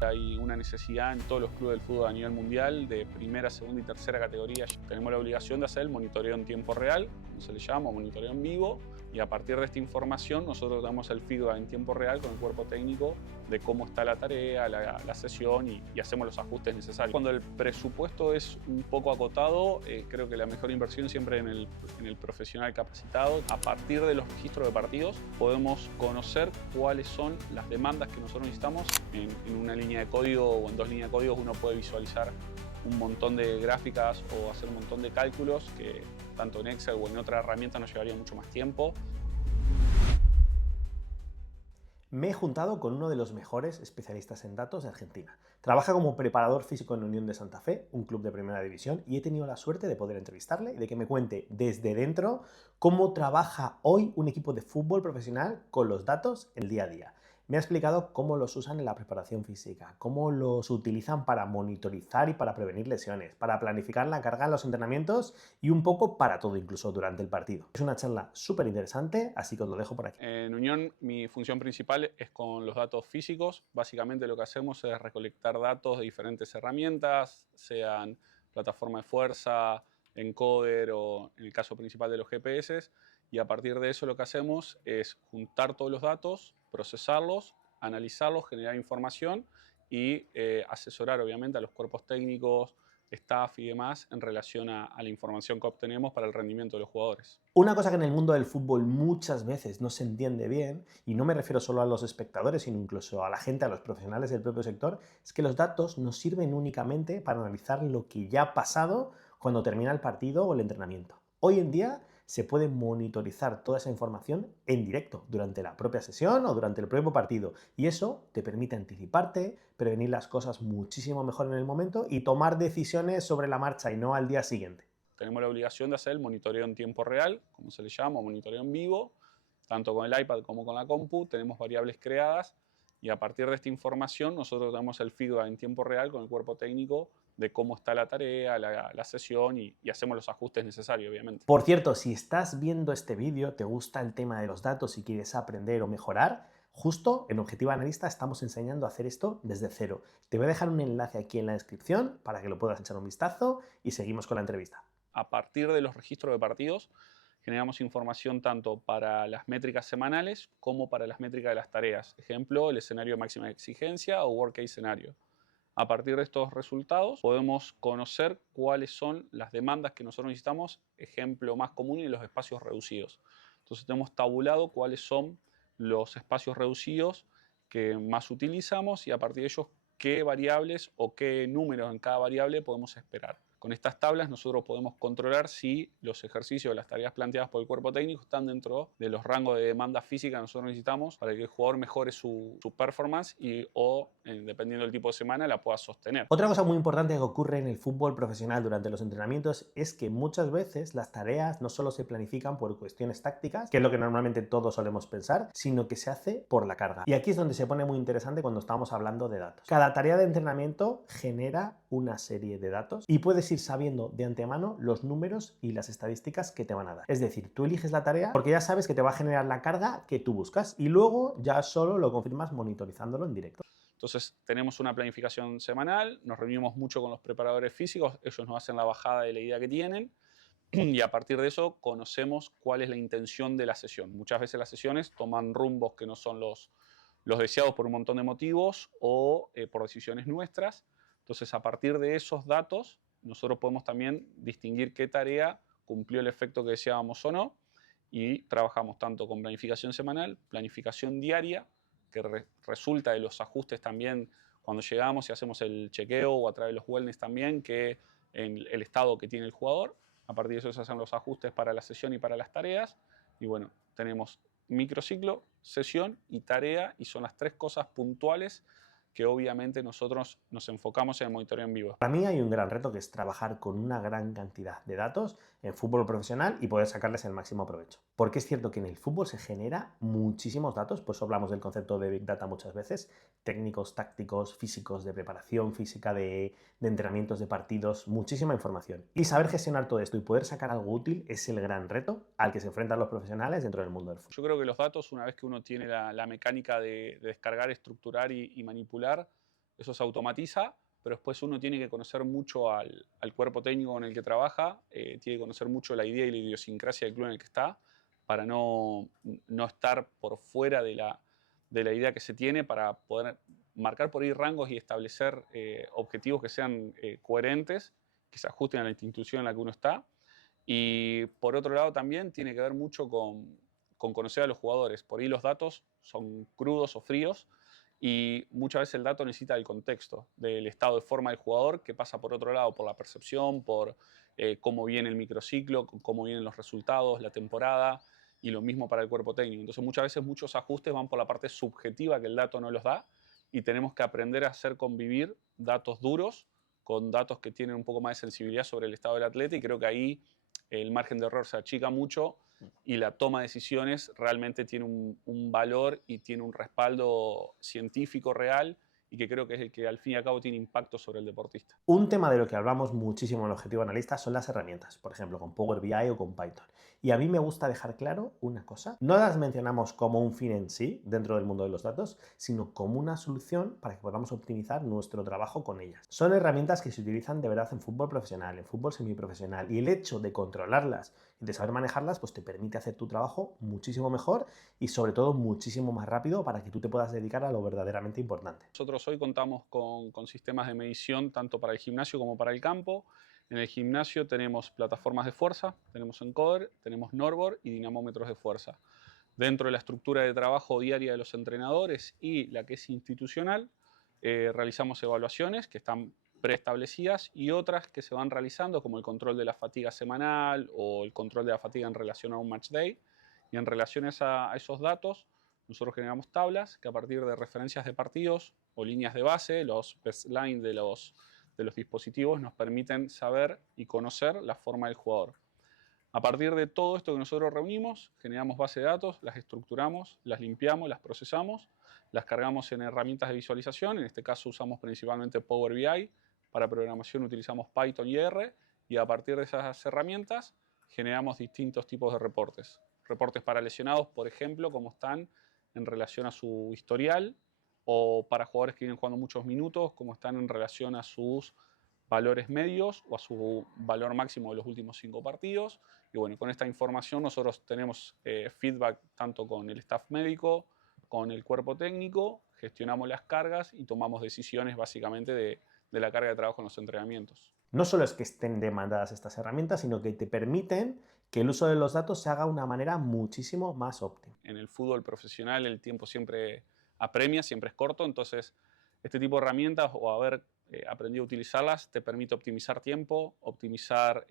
Hay una necesidad en todos los clubes del fútbol a nivel mundial de primera, segunda y tercera categoría. Tenemos la obligación de hacer el monitoreo en tiempo real, como se le llama, monitoreo en vivo, y a partir de esta información nosotros damos el feedback en tiempo real con el cuerpo técnico de cómo está la tarea, la sesión y hacemos los ajustes necesarios. Cuando el presupuesto es un poco acotado, creo que la mejor inversión siempre en el profesional capacitado. A partir de los registros de partidos podemos conocer cuáles son las demandas que nosotros necesitamos. En una línea de código o en dos líneas de código uno puede visualizar un montón de gráficas o hacer un montón de cálculos que tanto en Excel o en otra herramienta nos llevaría mucho más tiempo. Me he juntado con uno de los mejores especialistas en datos de Argentina. Trabaja como preparador físico en Unión de Santa Fe, un club de primera división, y he tenido la suerte de poder entrevistarle y de que me cuente desde dentro cómo trabaja hoy un equipo de fútbol profesional con los datos el día a día. Me ha explicado cómo los usan en la preparación física, cómo los utilizan para monitorizar y para prevenir lesiones, para planificar la carga en los entrenamientos y un poco para todo, incluso durante el partido. Es una charla súper interesante, así que os lo dejo por aquí. En Unión mi función principal es con los datos físicos. Básicamente lo que hacemos es recolectar datos de diferentes herramientas, sean plataforma de fuerza, encoder o en el caso principal de los GPS, y a partir de eso lo que hacemos es juntar todos los datos, procesarlos, analizarlos, generar información y asesorar obviamente a los cuerpos técnicos, staff y demás en relación a la información que obtenemos para el rendimiento de los jugadores. Una cosa que en el mundo del fútbol muchas veces no se entiende bien, y no me refiero solo a los espectadores, sino incluso a la gente, a los profesionales del propio sector, es que los datos no sirven únicamente para analizar lo que ya ha pasado cuando termina el partido o el entrenamiento. Hoy en día se puede monitorizar toda esa información en directo, durante la propia sesión o durante el propio partido, y eso te permite anticiparte, prevenir las cosas muchísimo mejor en el momento y tomar decisiones sobre la marcha y no al día siguiente. Tenemos la obligación de hacer el monitoreo en tiempo real, como se le llama, monitoreo en vivo, tanto con el iPad como con la compu. Tenemos variables creadas y a partir de esta información nosotros damos el feedback en tiempo real con el cuerpo técnico de cómo está la tarea, la sesión y hacemos los ajustes necesarios, obviamente. Por cierto, si estás viendo este vídeo, te gusta el tema de los datos y quieres aprender o mejorar, justo en Objetivo Analista estamos enseñando a hacer esto desde cero. Te voy a dejar un enlace aquí en la descripción para que lo puedas echar un vistazo y seguimos con la entrevista. A partir de los registros de partidos generamos información tanto para las métricas semanales como para las métricas de las tareas. Ejemplo, el escenario de máxima exigencia o worst case scenario. A partir de estos resultados podemos conocer cuáles son las demandas que nosotros necesitamos, ejemplo más común en los espacios reducidos. Entonces tenemos tabulado cuáles son los espacios reducidos que más utilizamos y a partir de ellos qué variables o qué números en cada variable podemos esperar. Con estas tablas nosotros podemos controlar si los ejercicios o las tareas planteadas por el cuerpo técnico están dentro de los rangos de demanda física que nosotros necesitamos para que el jugador mejore su performance o, dependiendo del tipo de semana, la pueda sostener. Otra cosa muy importante que ocurre en el fútbol profesional durante los entrenamientos es que muchas veces las tareas no solo se planifican por cuestiones tácticas, que es lo que normalmente todos solemos pensar, sino que se hace por la carga. Y aquí es donde se pone muy interesante cuando estamos hablando de datos. Cada tarea de entrenamiento genera una serie de datos y puedes ir sabiendo de antemano los números y las estadísticas que te van a dar. Es decir, tú eliges la tarea porque ya sabes que te va a generar la carga que tú buscas y luego ya solo lo confirmas monitorizándolo en directo. Entonces tenemos una planificación semanal, nos reunimos mucho con los preparadores físicos, ellos nos hacen la bajada de la idea que tienen y a partir de eso conocemos cuál es la intención de la sesión. Muchas veces las sesiones toman rumbos que no son los deseados por un montón de motivos o por decisiones nuestras. Entonces a partir de esos datos nosotros podemos también distinguir qué tarea cumplió el efecto que deseábamos o no y trabajamos tanto con planificación semanal, planificación diaria, que resulta de los ajustes también cuando llegamos y hacemos el chequeo o a través de los wellness también, que en el estado que tiene el jugador. A partir de eso se hacen los ajustes para la sesión y para las tareas. Y bueno, tenemos microciclo, sesión y tarea, y son las tres cosas puntuales que obviamente nosotros nos enfocamos en el monitoreo en vivo. Para mí hay un gran reto que es trabajar con una gran cantidad de datos en fútbol profesional y poder sacarles el máximo provecho. Porque es cierto que en el fútbol se genera muchísimos datos, por eso hablamos del concepto de Big Data muchas veces, técnicos, tácticos, físicos, de preparación física, de entrenamientos, de partidos, muchísima información. Y saber gestionar todo esto y poder sacar algo útil es el gran reto al que se enfrentan los profesionales dentro del mundo del fútbol. Yo creo que los datos, una vez que uno tiene la mecánica de descargar, estructurar y manipular, eso se automatiza, pero después uno tiene que conocer mucho al cuerpo técnico con el que trabaja, tiene que conocer mucho la idea y la idiosincrasia del club en el que está, para no estar por fuera de la idea que se tiene, para poder marcar por ahí rangos y establecer objetivos que sean coherentes, que se ajusten a la institución en la que uno está. Y por otro lado también tiene que ver mucho con conocer a los jugadores. Por ahí los datos son crudos o fríos y muchas veces el dato necesita el contexto del estado de forma del jugador, que pasa por otro lado por la percepción, por cómo viene el microciclo, cómo vienen los resultados, la temporada, y lo mismo para el cuerpo técnico. Entonces muchas veces muchos ajustes van por la parte subjetiva que el dato no los da, y tenemos que aprender a hacer convivir datos duros con datos que tienen un poco más de sensibilidad sobre el estado del atleta, y creo que ahí el margen de error se achica mucho y la toma de decisiones realmente tiene un valor y tiene un respaldo científico real, y que creo que es el que al fin y al cabo tiene impacto sobre el deportista. Un tema de lo que hablamos muchísimo en el Objetivo Analista son las herramientas, por ejemplo, con Power BI o con Python. Y a mí me gusta dejar claro una cosa. No las mencionamos como un fin en sí dentro del mundo de los datos, sino como una solución para que podamos optimizar nuestro trabajo con ellas. Son herramientas que se utilizan de verdad en fútbol profesional, en fútbol semiprofesional, y el hecho de controlarlas y de saber manejarlas, pues te permite hacer tu trabajo muchísimo mejor y sobre todo muchísimo más rápido para que tú te puedas dedicar a lo verdaderamente importante. Nosotros hoy contamos con sistemas de medición tanto para el gimnasio como para el campo. En el gimnasio tenemos plataformas de fuerza, tenemos encoder, tenemos NordBord y dinamómetros de fuerza. Dentro de la estructura de trabajo diaria de los entrenadores y la que es institucional, realizamos evaluaciones que están preestablecidas y otras que se van realizando, como el control de la fatiga semanal o el control de la fatiga en relación a un match day. Y en relación a esos datos, nosotros generamos tablas que a partir de referencias de partidos o líneas de base, los baseline de los dispositivos, nos permiten saber y conocer la forma del jugador. A partir de todo esto que nosotros reunimos, generamos base de datos, las estructuramos, las limpiamos, las procesamos, las cargamos en herramientas de visualización. En este caso usamos principalmente Power BI. Para programación utilizamos Python y R. Y a partir de esas herramientas generamos distintos tipos de reportes. Reportes para lesionados, por ejemplo, cómo están en relación a su historial, o para jugadores que vienen jugando muchos minutos, cómo están en relación a sus valores medios o a su valor máximo de los últimos 5 partidos. Y bueno, con esta información nosotros tenemos feedback tanto con el staff médico, con el cuerpo técnico, gestionamos las cargas y tomamos decisiones básicamente de la carga de trabajo en los entrenamientos. No solo es que estén demandadas estas herramientas, sino que te permiten que el uso de los datos se haga de una manera muchísimo más óptima. En el fútbol profesional el tiempo siempre apremia, siempre es corto, entonces este tipo de herramientas, o haber aprendido a utilizarlas, te permite optimizar tiempo, optimizar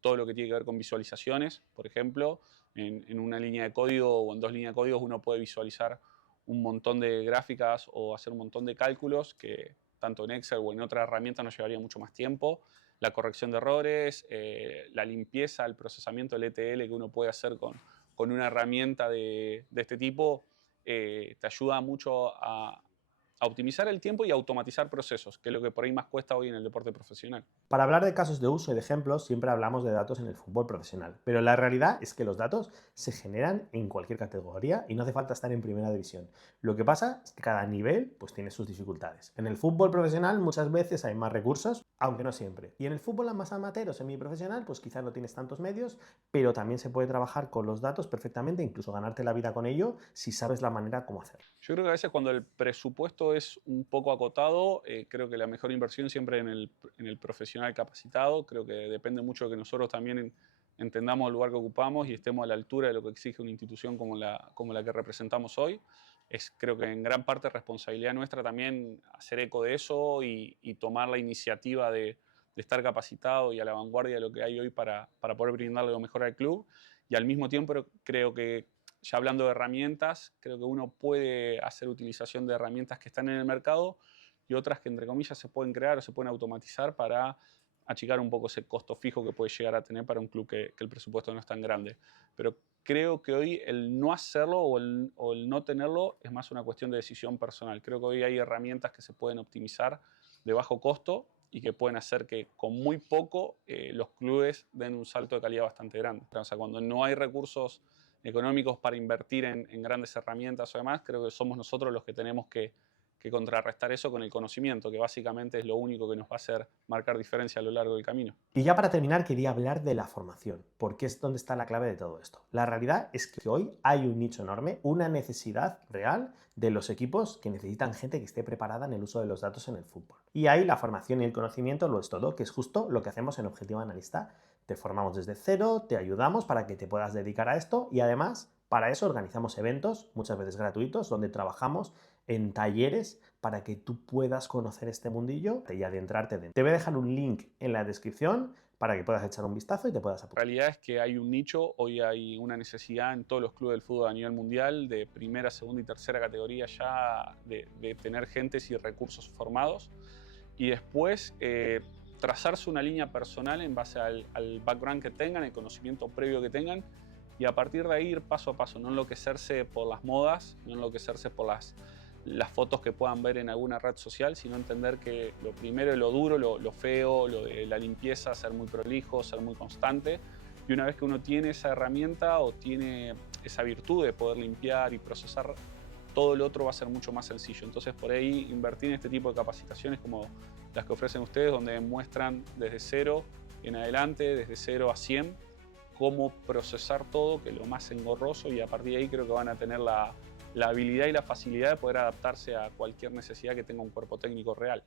todo lo que tiene que ver con visualizaciones. Por ejemplo, en una línea de código o en 2 líneas de código uno puede visualizar un montón de gráficas o hacer un montón de cálculos que tanto en Excel o en otra herramienta nos llevaría mucho más tiempo. La corrección de errores, la limpieza, el procesamiento del ETL que uno puede hacer con una herramienta de este tipo, te ayuda mucho a optimizar el tiempo y automatizar procesos, que es lo que por ahí más cuesta hoy en el deporte profesional. Para hablar de casos de uso y de ejemplos, siempre hablamos de datos en el fútbol profesional, pero la realidad es que los datos se generan en cualquier categoría y no hace falta estar en primera división. Lo que pasa es que cada nivel pues, tiene sus dificultades. En el fútbol profesional muchas veces hay más recursos, aunque no siempre. Y en el fútbol más amateur o semiprofesional, pues quizás no tienes tantos medios, pero también se puede trabajar con los datos perfectamente, incluso ganarte la vida con ello, si sabes la manera cómo hacerlo. Yo creo que a veces cuando el presupuesto es un poco acotado, creo que la mejor inversión siempre en el profesional capacitado. Creo que depende mucho de que nosotros también entendamos el lugar que ocupamos y estemos a la altura de lo que exige una institución como la que representamos hoy. Es, creo que en gran parte, responsabilidad nuestra también hacer eco de eso y tomar la iniciativa de estar capacitado y a la vanguardia de lo que hay hoy para poder brindarle lo mejor al club. Y al mismo tiempo creo que, ya hablando de herramientas, creo que uno puede hacer utilización de herramientas que están en el mercado y otras que, entre comillas, se pueden crear o se pueden automatizar para achicar un poco ese costo fijo que puede llegar a tener para un club que el presupuesto no es tan grande. Pero creo que hoy el no hacerlo o el no tenerlo es más una cuestión de decisión personal. Creo que hoy hay herramientas que se pueden optimizar de bajo costo y que pueden hacer que con muy poco los clubes den un salto de calidad bastante grande. O sea, cuando no hay recursos económicos para invertir en grandes herramientas o demás, creo que somos nosotros los que tenemos que que contrarrestar eso con el conocimiento, que básicamente es lo único que nos va a hacer marcar diferencia a lo largo del camino. Y ya para terminar, quería hablar de la formación, porque es donde está la clave de todo esto. La realidad es que hoy hay un nicho enorme, una necesidad real de los equipos que necesitan gente que esté preparada en el uso de los datos en el fútbol. Y ahí la formación y el conocimiento lo es todo, que es justo lo que hacemos en Objetivo Analista. Te formamos desde cero, te ayudamos para que te puedas dedicar a esto y además para eso organizamos eventos, muchas veces gratuitos, donde trabajamos en talleres para que tú puedas conocer este mundillo y adentrarte dentro. Te voy a dejar un link en la descripción para que puedas echar un vistazo y te puedas apuntar. La realidad es que hay un nicho, hoy hay una necesidad en todos los clubes del fútbol a nivel mundial de primera, segunda y tercera categoría ya de tener gentes y recursos formados y después trazarse una línea personal en base al background que tengan, el conocimiento previo que tengan y a partir de ahí ir paso a paso, no enloquecerse por las modas, no enloquecerse por las fotos que puedan ver en alguna red social, sino entender que lo primero es lo duro, lo feo, lo de la limpieza, ser muy prolijo, ser muy constante. Y una vez que uno tiene esa herramienta o tiene esa virtud de poder limpiar y procesar, todo lo otro va a ser mucho más sencillo. Entonces por ahí invertir en este tipo de capacitaciones como las que ofrecen ustedes, donde muestran desde 0 en adelante, desde 0 a 100, cómo procesar todo, que es lo más engorroso, y a partir de ahí creo que van a tener la habilidad y la facilidad de poder adaptarse a cualquier necesidad que tenga un cuerpo técnico real.